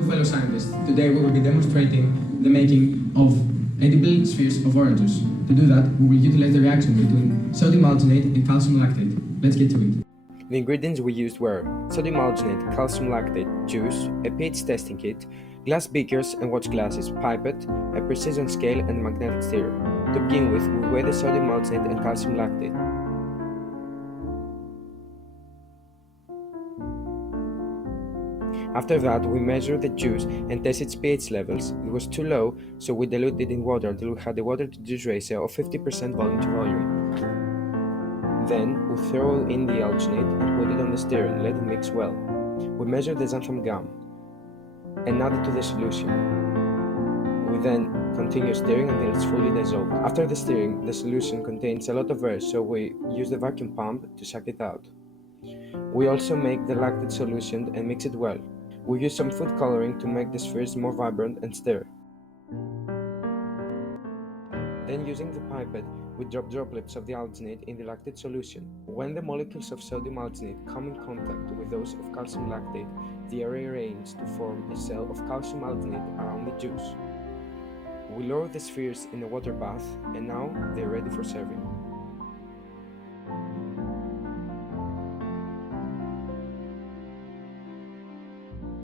Fellow scientists, today we will be demonstrating the making of edible spheres of oranges. To do that, we will utilize the reaction between sodium alginate and calcium lactate. Let's get to it. The ingredients we used were sodium alginate, calcium lactate, juice, a pH testing kit, glass beakers and watch glasses, pipette, a precision scale and magnetic stirrer. To begin with, we weigh the sodium alginate and calcium lactate. After that, we measured the juice and tested its pH levels. It was too low, so we diluted it in water until we had a water-to-juice ratio of 50% volume to volume. Then, we throw in the alginate and put it on the stirrer and let it mix well. We measured the xanthan gum and add it to the solution. We then continue stirring until it's fully dissolved. After the stirring, the solution contains a lot of air, so we use the vacuum pump to suck it out. We also make the lactate solution and mix it well. We use some food coloring to make the spheres more vibrant and stir. Then, using the pipette, we drop droplets of the alginate in the lactate solution. When the molecules of sodium alginate come in contact with those of calcium lactate, they are rearranged to form a cell of calcium alginate around the juice. We lower the spheres in a water bath, and now they're ready for serving.